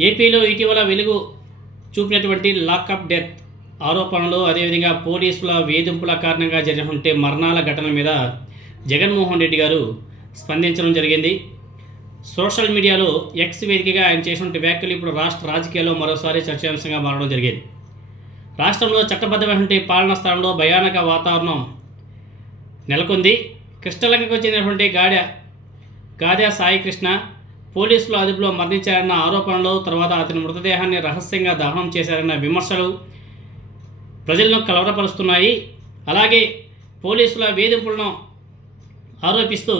ఏపీలో ఇటీవల వెలుగు చూపినటువంటి లాకప్ డెత్ ఆరోపణలు, అదేవిధంగా పోలీసుల వేధింపుల కారణంగా జరిగినటువంటి మరణాల ఘటనల మీద జగన్మోహన్ రెడ్డి గారు స్పందించడం జరిగింది. సోషల్ మీడియాలో ఎక్స్ వేదికగా ఆయన చేసినటువంటి వ్యాఖ్యలు ఇప్పుడు రాష్ట్ర రాజకీయాల్లో మరోసారి చర్చాంశంగా మారడం జరిగింది. రాష్ట్రంలో చట్టబద్ధమైనటువంటి పాలనా స్థానంలో భయానక వాతావరణం నెలకొంది. కృష్ణలంకకు చెందినటువంటి గాదె సాయికృష్ణ పోలీసుల అదుపులో మరణించారన్న ఆరోపణలు, తర్వాత అతని మృతదేహాన్ని రహస్యంగా దహనం చేశారన్న విమర్శలు ప్రజలను కలవరపరుస్తున్నాయి. అలాగే పోలీసుల వేధింపులను ఆరోపిస్తూ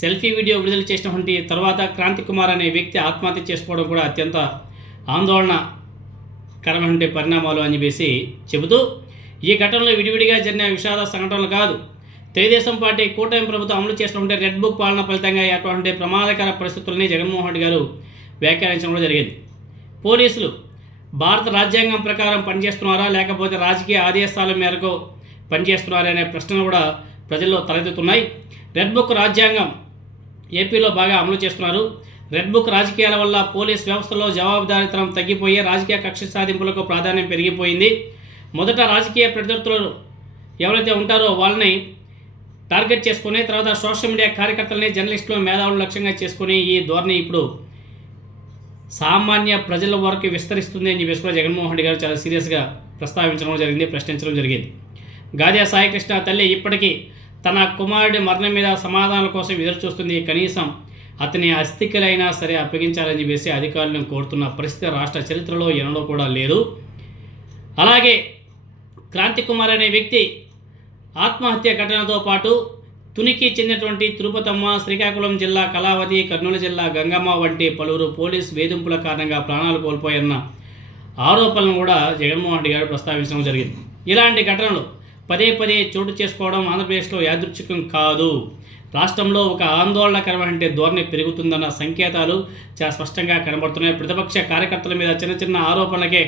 సెల్ఫీ వీడియో విడుదల చేసినటువంటి తర్వాత క్రాంతి కుమార్ అనే వ్యక్తి ఆత్మహత్య చేసుకోవడం కూడా అత్యంత ఆందోళనకరమైన పరిణామాలు అని చెప్పేసి చెబుతూ, ఈ ఘటనలో విడివిడిగా జరిగిన విషాద సంఘటనలు కాదు, తెలుగుదేశం పార్టీ కూటమి ప్రభుత్వం అమలు చేసినటువంటి రెడ్ బుక్ పాలన ఫలితంగా ఏర్పడినటువంటి ప్రమాదకర పరిస్థితులని జగన్మోహన్ రెడ్డి గారు వ్యాఖ్యానించడం జరిగింది. పోలీసులు భారత రాజ్యాంగం ప్రకారం పనిచేస్తున్నారా, లేకపోతే రాజకీయ ఆదేశాల మేరకు పనిచేస్తున్నారా అనే ప్రశ్నలు కూడా ప్రజల్లో తలెత్తుతున్నాయి. రెడ్ బుక్ రాజ్యాంగం ఏపీలో బాగా అమలు చేస్తున్నారు. రెడ్ బుక్ రాజకీయాల వల్ల పోలీస్ వ్యవస్థలో జవాబుదారీతనం తగ్గిపోయి రాజకీయ కక్ష సాధింపులకు ప్రాధాన్యం పెరిగిపోయింది. మొదట రాజకీయ ప్రత్యర్థులు ఎవరైతే ఉంటారో వాళ్ళని టార్గెట్ చేసుకుని, తర్వాత సోషల్ మీడియా కార్యకర్తలని, జర్నలిస్టులు, మేధావులు లక్ష్యంగా చేసుకుని ఈ ధోరణి ఇప్పుడు సామాన్య ప్రజల వరకు విస్తరిస్తుంది అని చెప్పేసి కూడా జగన్మోహన్ రెడ్డి గారు చాలా సీరియస్గా ప్రస్తావించడం జరిగింది, ప్రశ్నించడం జరిగింది. గాదె సాయికృష్ణ తల్లి ఇప్పటికీ తన కుమారుడి మరణం మీద సమాధానాల కోసం ఎదురు చూస్తుంది. కనీసం అతని అస్థికలైనా సరే అప్పగించాలని చెప్పేసి అధికారులను కోరుతున్న పరిస్థితి రాష్ట్ర చరిత్రలో ఎన్నడూ కూడా లేదు. అలాగే క్రాంతి కుమార్ అనే వ్యక్తి ఆత్మహత్య ఘటనతో పాటు తునికి చెందినటువంటి తిరుపతమ్మ, శ్రీకాకుళం జిల్లా కళావతి, కర్నూలు జిల్లా గంగమ్మ వంటి పలువురు పోలీస్ వేధింపుల కారణంగా ప్రాణాలు కోల్పోయారన్న ఆరోపణలను కూడా జగన్మోహన్ రెడ్డి గారు ప్రస్తావించడం జరిగింది. ఇలాంటి ఘటనలు పదే పదే చోటు చేసుకోవడం ఆంధ్రప్రదేశ్లో యాదృచ్ఛికం కాదు. రాష్ట్రంలో ఒక ఆందోళనకరమైన ధోరణి పెరుగుతుందన్న సంకేతాలు చాలా స్పష్టంగా కనబడుతున్నాయి. ప్రతిపక్ష కార్యకర్తల మీద చిన్న చిన్న ఆరోపణలకే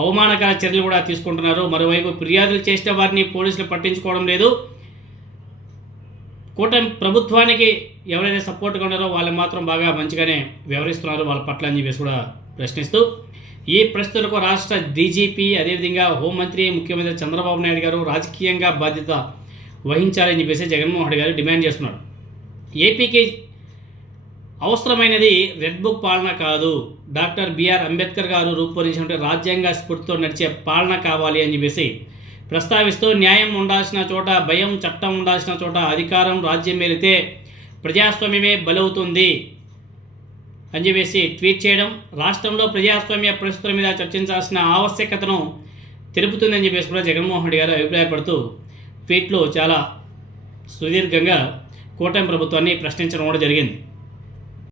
అవమానకర చర్యలు కూడా తీసుకుంటున్నారు. మరోవైపు ఫిర్యాదులు చేసిన వారిని పోలీసులు పట్టించుకోవడం లేదు. కూటమి ప్రభుత్వానికి ఎవరైతే సపోర్ట్గా ఉన్నారో వాళ్ళు మాత్రం బాగా మంచిగానే వ్యవహరిస్తున్నారు వాళ్ళ పట్ల అని చెప్పేసి కూడా ప్రశ్నిస్తూ, ఈ పరిస్థితులకు రాష్ట్ర డీజీపీ, అదేవిధంగా హోంమంత్రి, ముఖ్యమంత్రి చంద్రబాబు నాయుడు గారు రాజకీయంగా బాధ్యత వహించాలని చెప్పేసి జగన్మోహన్ రెడ్డి గారు డిమాండ్ చేస్తున్నారు. ఏపీకి అవసరమైనది రెడ్ బుక్ పాలన కాదు, డాక్టర్ బిఆర్ అంబేద్కర్ గారు రూపొందించినటువంటి రాజ్యాంగ స్ఫూర్తితో నడిచే పాలన కావాలి అని చెప్పేసి ప్రస్తావిస్తూ, న్యాయం ఉండాల్సిన చోట భయం, చట్టం ఉండాల్సిన చోట అధికారం, రాజ్యం మేలితే ప్రజాస్వామ్యమే బలవుతుంది అని చెప్పేసి ట్వీట్ చేయడం రాష్ట్రంలో ప్రజాస్వామ్య పరిస్థితుల మీద చర్చించాల్సిన ఆవశ్యకతను తెలుపుతుందని చెప్పేసి కూడా జగన్మోహన్ రెడ్డి గారు అభిప్రాయపడుతూ ట్వీట్లో చాలా సుదీర్ఘంగా కూటమి ప్రభుత్వాన్ని ప్రశ్నించడం కూడా జరిగింది.